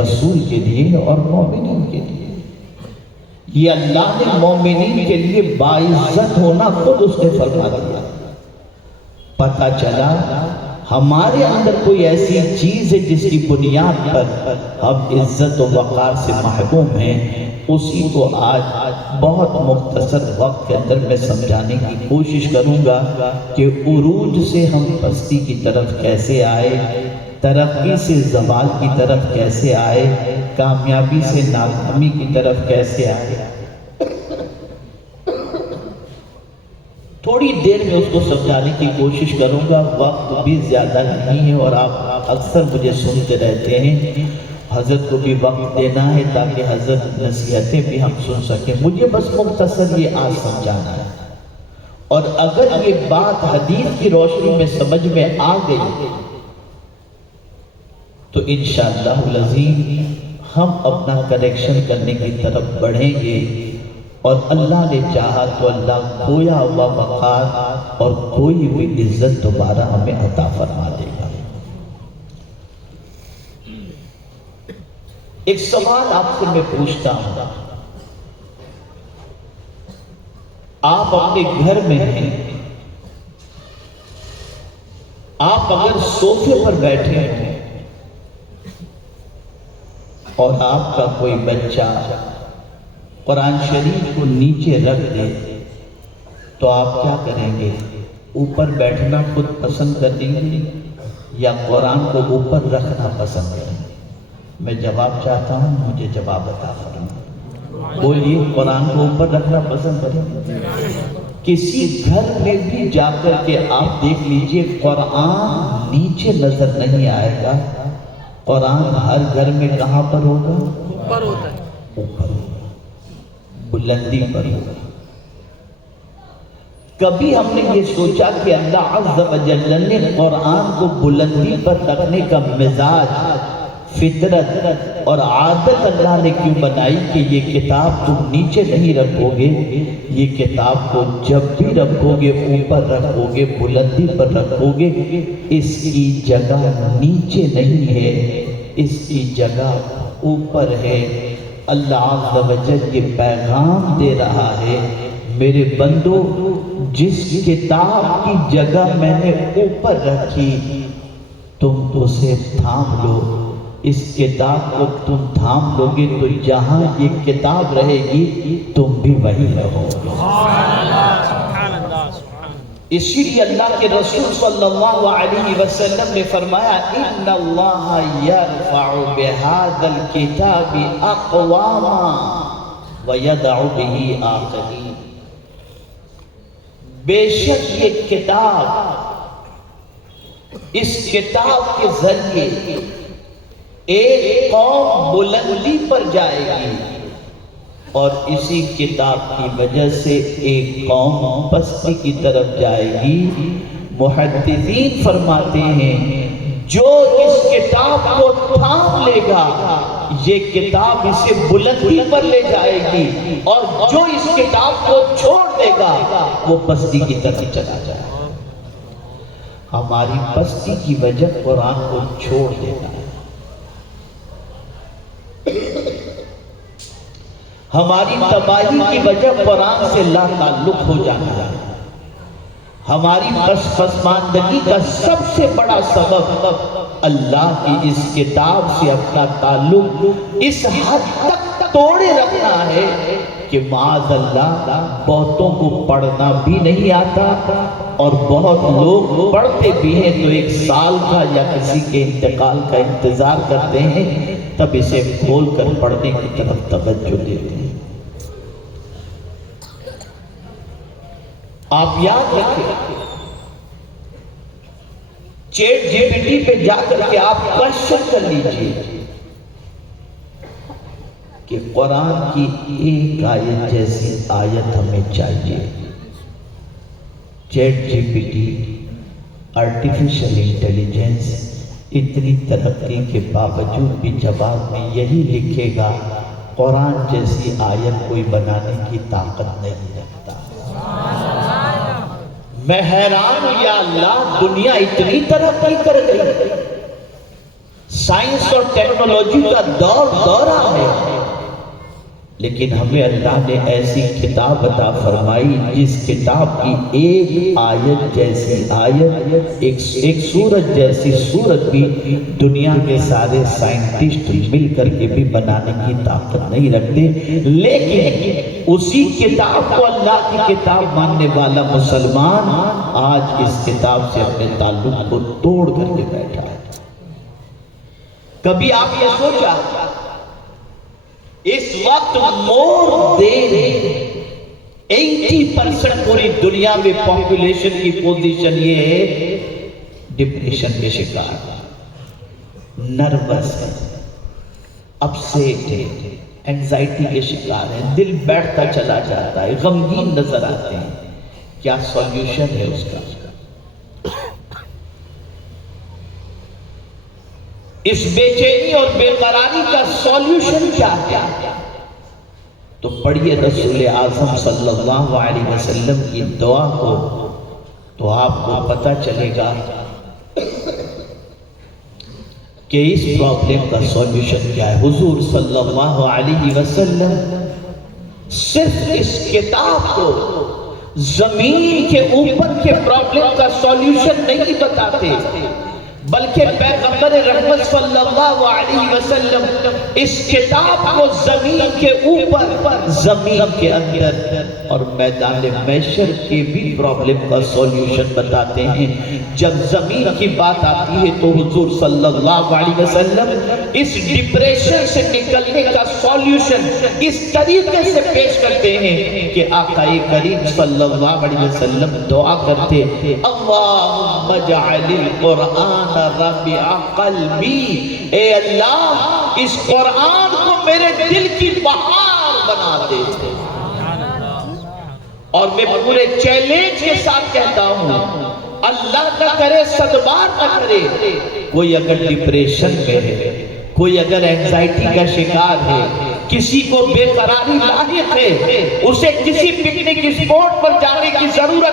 رسول کے لیے اور مومنین کے لیے۔ یہ اللہ نے مومنین کے لیے باعزت ہونا خود اس نے فرما دیا۔ پتہ چلا ہمارے اندر کوئی ایسی چیز ہے جس کی بنیاد پر ہم عزت و وقار سے محروم ہیں، اسی کو آج بہت مختصر وقت کے اندر میں سمجھانے کی کوشش کروں گا کہ عروج سے ہم پستی کی طرف کیسے آئے، ترقی سے زوال کی طرف کیسے آئے، کامیابی سے ناکامی کی طرف کیسے آئے۔ تھوڑی دیر میں اس کو سمجھانے کی کوشش کروں گا، وقت بھی زیادہ نہیں ہے اور آپ اکثر مجھے سنتے رہتے ہیں۔ حضرت کو بھی وقت دینا ہے تاکہ حضرت نصیحتیں بھی ہم سن سکیں۔ مجھے بس مختصر یہ آج سمجھانا ہے، اور اگر یہ بات حدیث کی روشنی میں سمجھ میں آ گئی تو انشاءاللہ العظیم ہم اپنا کریکشن کرنے کی طرف بڑھیں گے، اور اللہ نے چاہا تو اللہ کھویا ہوا وقار اور کوئی بھی عزت دوبارہ ہمیں عطا فرما دے گا۔ ایک سوال آپ سے میں پوچھتا ہوں، آپ اپنے گھر میں ہیں، آپ اگر صوفے پر بیٹھے ہیں اور آپ کا کوئی بچہ قرآن شریف کو نیچے رکھ دے تو آپ کیا کریں گے؟ اوپر بیٹھنا خود پسند کریں گے یا قرآن کو اوپر رکھنا پسند کریں گے؟ میں جواب چاہتا ہوں، مجھے جواب عطا فرمائیں۔ بولیے، قرآن کو اوپر رکھنا پسند کریں گے؟ کسی گھر میں بھی جا کر کے آپ دیکھ لیجئے قرآن نیچے نظر نہیں آئے گا۔ قرآن ہر گھر میں کہاں پر ہوگا؟ اوپر ہوتا ہے، اوپر ہوگا، بلندی پر ہوگا۔ کبھی ہم نے یہ سوچا کہ اللہ عز و جل نے قرآن کو بلندی پر رکھنے کا مزاج، فطرت اور عادت اللہ نے کیوں بنائی کہ یہ کتاب تم نیچے نہیں رکھو گے، یہ کتاب کو جب بھی رکھو گے اوپر رکھو گے، بلندی پر رکھو گے، اس کی جگہ نیچے نہیں ہے، اس کی جگہ اوپر ہے۔ اللہ عز و جل یہ پیغام دے رہا ہے، میرے بندو، جس کتاب کی جگہ میں نے اوپر رکھی تم اسے تھام لو۔ اس کتاب کو تم تھام لو گے تو جہاں یہ کتاب رہے گی تم بھی وہی رہو گے۔ اسی لیے اللہ کے رسول صلی اللہ علیہ وسلم نے فرمایا، ان اللہ یرفع بہذا الکتاب اقواما ویدع بہ آخرین۔ بے شک یہ کتاب، اس کتاب کے ذریعے ایک قوم بلندی پر جائے گی اور اسی کتاب کی وجہ سے ایک قوم پستی کی طرف جائے گی۔ محدثین فرماتے ہیں جو اس کتاب کو تھام لے گا یہ کتاب اسے بلندی پر لے جائے گی، اور جو اس کتاب کو چھوڑ دے گا وہ پستی کی طرف چلا جائے گا۔ ہماری پستی کی وجہ قرآن کو چھوڑ دینا ہے، ہماری تباہی کی وجہ قرآن سے لا تعلق ہو جانا ہے، ہماری پسماندگی کا سب سے بڑا سبب اللہ کی اس کتاب سے اپنا تعلق اس حد تک توڑے رکھنا ہے کہ معاذ اللہ بہتوں کو پڑھنا بھی نہیں آتا، اور بہت لوگ پڑھتے بھی ہیں تو ایک سال کا یا کسی کے انتقال کا انتظار کرتے ہیں، تب اسے کھول کر پڑھنے کی طرف توجہ دیتے ہیں۔ آپ یاد رکھیں، چیٹ جی پی ٹی پہ جا کر کے آپ کوشچن کر لیجئے کہ قرآن کی ایک آیت جیسی آیت ہمیں چاہیے۔ Chat G P T, artificial intelligence اتنی ترقی کے باوجود بھی جواب میں یہی لکھے گا، قرآن جیسی آیت کوئی بنانے کی طاقت نہیں رکھتا۔ میں حیران ہوں، یا اللہ، دنیا اتنی ترقی کر گئی، سائنس اور ٹیکنالوجی کا دورہ ہے، لیکن ہمیں اللہ نے ایسی کتاب عطا فرمائی جس کتاب کی ایک آیت جیسی آیت، ایک سورت جیسی سورت بھی دنیا کے سارے سائنٹسٹ مل کر کے بھی بنانے کی طاقت نہیں رکھتے، لیکن اسی کتاب کو اللہ کی کتاب ماننے والا مسلمان آج اس کتاب سے اپنے تعلق کو توڑ کر کے بیٹھا ہے۔ کبھی آپ یہ سوچا اس وقت مور دین 80% پوری دنیا میں پاپولیشن کی پوزیشن یہ ہے ڈپریشن کے شکار، نروس ہے، اپسیٹ ہے، اینگزائٹی کے شکار ہے، دل بیٹھتا چلا جاتا ہے، غمگین نظر آتے ہیں۔ کیا سولیوشن ہے اس کا؟ اس بے چینی اور بے قراری کا سولیوشن کیا ہے؟ تو پڑھیے رسول اعظم صلی اللہ علیہ وسلم کی دعا کو، تو آپ کو پتہ چلے گا کہ اس پرابلم کا سولیوشن کیا ہے۔ حضور صلی اللہ علیہ وسلم صرف اس کتاب کو زمین کے اوپر کے پرابلم کا سولیوشن نہیں بتاتے، بلکہ پیغمبر رحمت صلی اللہ علیہ وسلم اس کتاب کو زمین کے اوپر، زمین کے اندر اور میدان محشر کے بھی پرابلم کا سولیوشن بتاتے ہیں۔ جب زمین کی بات آتی ہے تو حضور صلی اللہ علیہ وسلم اس ڈپریشن سے نکلنے کا سولیوشن اس طریقے سے پیش کرتے ہیں کہ آقا کریم صلی اللہ علیہ وسلم دعا کرتے، اللہم اجعل القرآن ربیع قلبی، اے اللہ اس قرآن کو میرے دل کی بہار بنا دے۔ اور میں پورے چیلنج کے ساتھ کہتا ہوں، اللہ نہ کرے صدبار نہ کرے، کوئی اگر ڈپریشن میں ہے، کوئی اگر اینگزائٹی کا شکار ہے، کسی کو بے قراری لاحق ہے، اسے کسی پکنک اسپاٹ پر جانے کی ضرورت